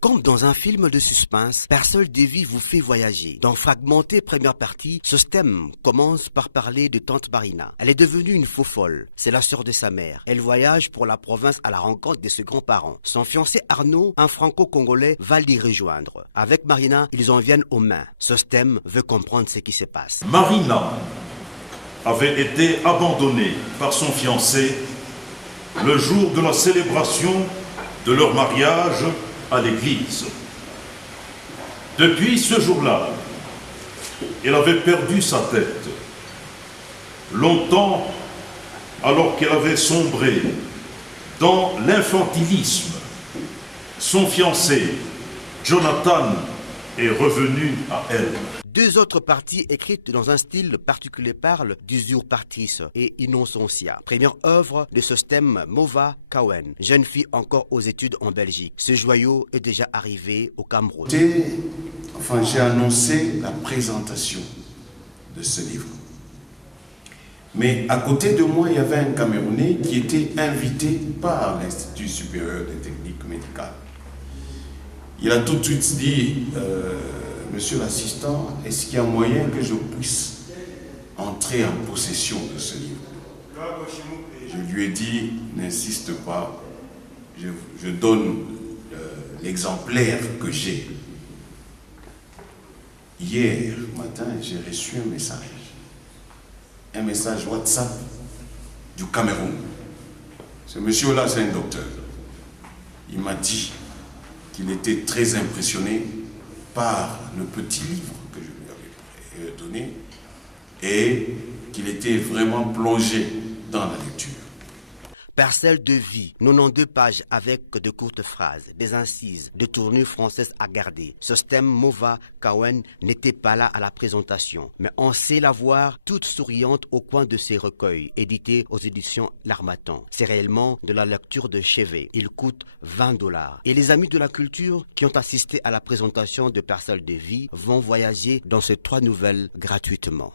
Comme dans un film de suspense, Persol Devi vous fait voyager. Dans Fragmenté première partie, ce thème commence par parler de tante Marina. Elle est devenue une faux folle. C'est la sœur de sa mère. Elle voyage pour la province à la rencontre de ses grands-parents. Son fiancé Arnaud, un franco-congolais, va l'y rejoindre. Avec Marina, ils en viennent aux mains. Ce thème veut comprendre ce qui se passe. Marina avait été abandonnée par son fiancé le jour de la célébration de leur mariage à l'église. Depuis ce jour-là, elle avait perdu sa tête. Longtemps, alors qu'elle avait sombré dans l'infantilisme, son fiancé, Jonathan, est revenu à elle. Deux autres parties écrites dans un style particulier parlent d'Usure Partis et Innocentia. Première œuvre de ce thème, Mova Kawen, jeune fille encore aux études en Belgique. Ce joyau est déjà arrivé au Cameroun. J'ai annoncé la présentation de ce livre. Mais à côté de moi, il y avait un Camerounais qui était invité par l'Institut supérieur des techniques médicales. Il a tout de suite dit... Monsieur l'assistant, est-ce qu'il y a moyen que je puisse entrer en possession de ce livre? Je lui ai dit, n'insiste pas, je donne l'exemplaire que j'ai. Hier matin, j'ai reçu un message WhatsApp du Cameroun. Ce monsieur-là, c'est un docteur. Il m'a dit qu'il était très impressionné par le petit livre que je lui avais donné et qu'il était vraiment plongé dans la lecture. Parcelle de vie, 92 pages avec de courtes phrases, des incises, de tournures françaises à garder. Ce thème Mova Kawen n'était pas là à la présentation, mais on sait la voir toute souriante au coin de ses recueils, édités aux éditions L'Harmattan. C'est réellement de la lecture de chevet. Il coûte 20 $. Et les amis de la culture qui ont assisté à la présentation de Parcelle de vie vont voyager dans ces 3 nouvelles gratuitement.